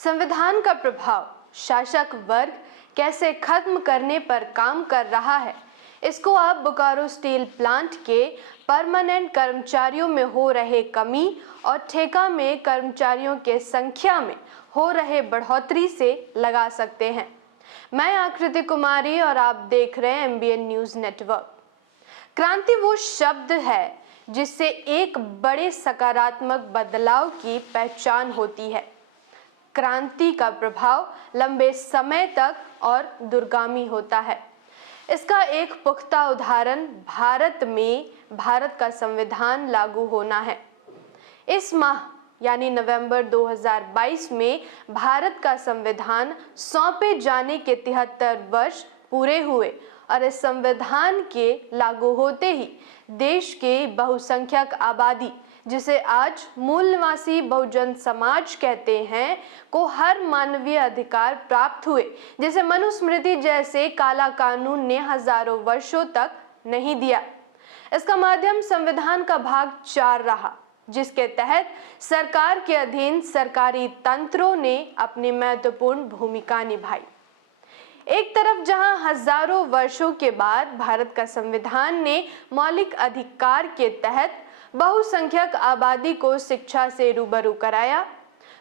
संविधान का प्रभाव शासक वर्ग कैसे खत्म करने पर काम कर रहा है, इसको अब बोकारो स्टील प्लांट के परमानेंट कर्मचारियों में हो रहे कमी और ठेका में कर्मचारियों के संख्या में हो रहे बढ़ोतरी से लगा सकते हैं। मैं आकृति कुमारी और आप देख रहे हैं MBN न्यूज नेटवर्क। क्रांति वो शब्द है जिससे एक बड़े सकारात्मक बदलाव की पहचान होती है। क्रांति का प्रभाव लंबे समय तक और दूरगामी होता है। इसका एक पुख्ता उदाहरण भारत का संविधान लागू होना है। इस माह यानी नवंबर 2022 में भारत का संविधान सौंपे जाने के 73 वर्ष पूरे हुए और इस संविधान के लागू होते ही देश के बहुसंख्यक आबादी, जिसे आज मूल निवासी बहुजन समाज कहते हैं, को हर मानवीय अधिकार प्राप्त हुए, जिसे मनुस्मृति जैसे काला कानून ने हजारों वर्षों तक नहीं दिया। इसका माध्यम संविधान का भाग 4 रहा, जिसके तहत सरकार के अधीन सरकारी तंत्रों ने अपनी महत्वपूर्ण भूमिका निभाई। एक तरफ जहां हजारों वर्षों के बाद भारत का संविधान ने मौलिक अधिकार के तहत बहुसंख्यक आबादी को शिक्षा से रूबरू कराया,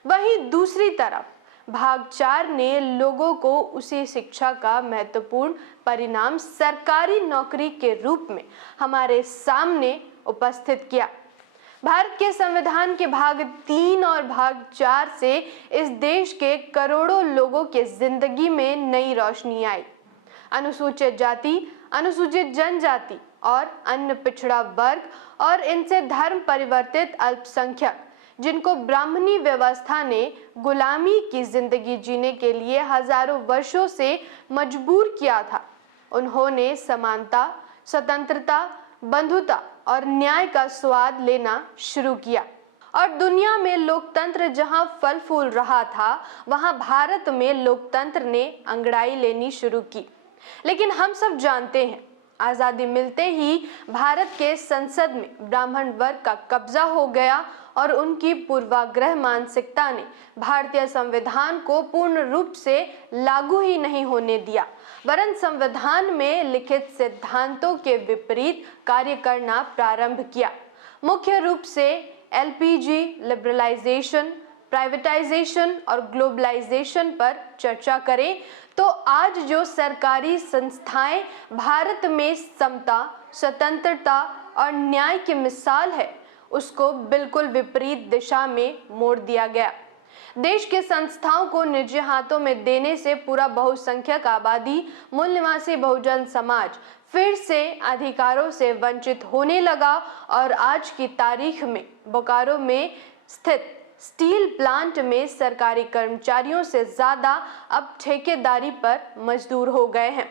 वहीं दूसरी तरफ भाग 4 ने लोगों को उसी शिक्षा का महत्वपूर्ण परिणाम सरकारी नौकरी के रूप में हमारे सामने उपस्थित किया। भारत के संविधान के भाग 3 और भाग 4 से इस देश के करोड़ों लोगों के जिंदगी में नई रोशनी आई। अनुसूचित जाति, अनुसूचित जनजाति और अन्य पिछड़ा वर्ग और इनसे धर्म परिवर्तित अल्पसंख्यक, जिनको ब्राह्मणी व्यवस्था ने गुलामी की जिंदगी जीने के लिए हजारों वर्षों से मजबूर किया था, उन्होंने समानता, स्वतंत्रता, बंधुता और न्याय का स्वाद लेना शुरू किया। और दुनिया में लोकतंत्र जहां फल फूल रहा था, वहां भारत में लोकतंत्र ने अंगड़ाई लेनी शुरू की। लेकिन हम सब जानते हैं, आजादी मिलते ही भारत के संसद में ब्राह्मण वर्ग का कब्जा हो गया और उनकी पूर्वाग्रह मानसिकता ने भारतीय संविधान को पूर्ण रूप से लागू ही नहीं होने दिया, वरन संविधान में लिखित सिद्धांतों के विपरीत कार्य करना प्रारंभ किया। मुख्य रूप से LPG, लिबरलाइजेशन, प्राइवेटाइजेशन और ग्लोबलाइजेशन पर चर्चा करें तो आज जो सरकारी संस्थाएं भारत में समता, स्वतंत्रता और न्याय की मिसाल है, उसको बिल्कुल विपरीत दिशा में मोड़ दिया गया। देश के संस्थाओं को निजी हाथों में देने से पूरा बहुसंख्यक आबादी, मूल निवासी बहुजन समाज फिर से अधिकारों से वंचित होने लगा और आज की तारीख में बोकारो में स्थित स्टील प्लांट में सरकारी कर्मचारियों से ज्यादा अब ठेकेदारी पर मजदूर हो गए हैं।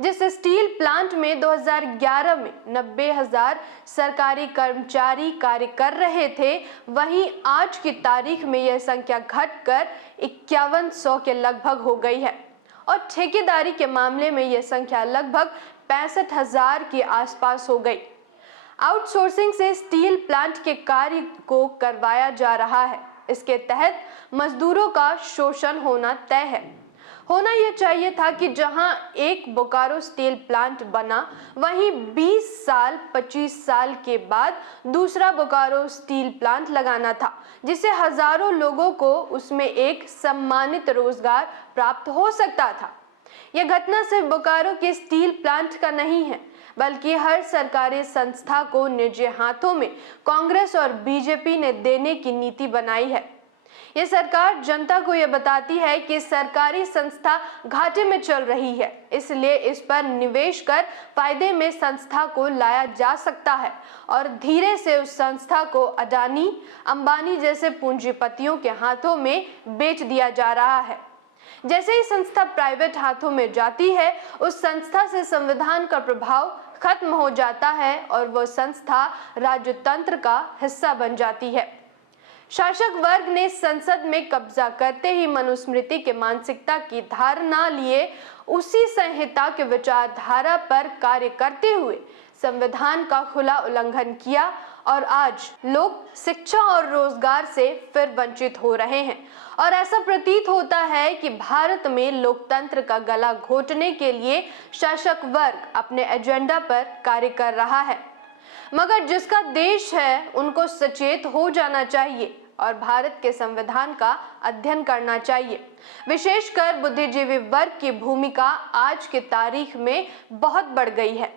जिस स्टील प्लांट में 2011 में 90,000 सरकारी कर्मचारी कार्य कर रहे थे, वहीं आज की तारीख में यह संख्या घटकर 5100 के लगभग हो गई है और ठेकेदारी के मामले में यह संख्या लगभग 65,000 के आसपास हो गई। आउटसोर्सिंग से स्टील प्लांट के कार्य को करवाया जा रहा है। इसके तहत मजदूरों का शोषण होना तय है। होना यह चाहिए था कि जहां एक बोकारो स्टील प्लांट बना, वहीं 20 साल 25 साल के बाद दूसरा बोकारो स्टील प्लांट लगाना था, जिससे हजारों लोगों को उसमें एक सम्मानित रोजगार प्राप्त हो सकता था। यह घटना सिर्फ बोकारो के स्टील प्लांट का नहीं है, बल्कि हर सरकारी संस्था को निजी हाथों में कांग्रेस और बीजेपी ने देने की नीति बनाई है। यह सरकार जनता को यह बताती है कि सरकारी संस्था घाटे में चल रही है, इसलिए इस पर निवेश कर फायदे में संस्था को लाया जा सकता है और धीरे से उस संस्था को अडानी, अंबानी जैसे पूंजीपतियों के हाथों में बेच दिया जा रहा है। जैसे ही संस्था प्राइवेट हाथों में जाती है, उस संस्था से संविधान का प्रभाव खत्म हो जाता है और वह संस्था राजतंत्र का हिस्सा बन जाती है। शासक वर्ग ने संसद में कब्जा करते ही मनुस्मृति के मानसिकता की धारणा लिए उसी संहिता के विचारधारा पर कार्य करते हुए संविधान का खुला उल्लंघन किया और आज लोग शिक्षा और रोजगार से फिर वंचित हो रहे हैं और ऐसा प्रतीत होता है कि भारत में लोकतंत्र का गला घोटने के लिए शासक वर्ग अपने एजेंडा पर कार्य कर रहा है। मगर जिसका देश है उनको सचेत हो जाना चाहिए और भारत के संविधान का अध्ययन करना चाहिए। विशेषकर बुद्धिजीवी वर्ग की भूमिका आज की तारीख में बहुत बढ़ गई है।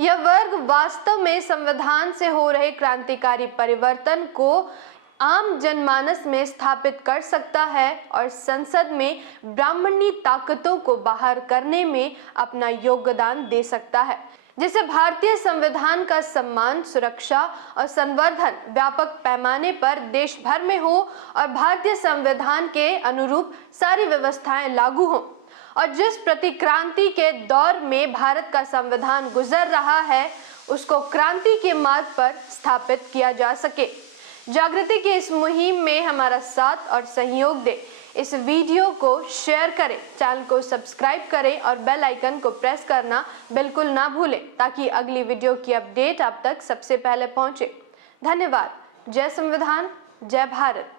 यह वर्ग वास्तव में संविधान से हो रहे क्रांतिकारी परिवर्तन को आम जनमानस में स्थापित कर सकता है और संसद में ब्राह्मणी ताकतों को बाहर करने में अपना योगदान दे सकता है, जिससे भारतीय संविधान का सम्मान, सुरक्षा और संवर्धन व्यापक पैमाने पर देश भर में हो और भारतीय संविधान के अनुरूप सारी व्यवस्थाएं लागू हों। और जिस प्रतिक्रांति के दौर में भारत का संविधान गुजर रहा है उसको क्रांति के मार्ग पर स्थापित किया जा सके। जागृति की इस मुहिम में हमारा साथ और सहयोग दे। इस वीडियो को शेयर करें, चैनल को सब्सक्राइब करें और बेल आइकन को प्रेस करना बिल्कुल ना भूलें ताकि अगली वीडियो की अपडेट आप तक सबसे पहले पहुंचे। धन्यवाद। जय संविधान, जय भारत।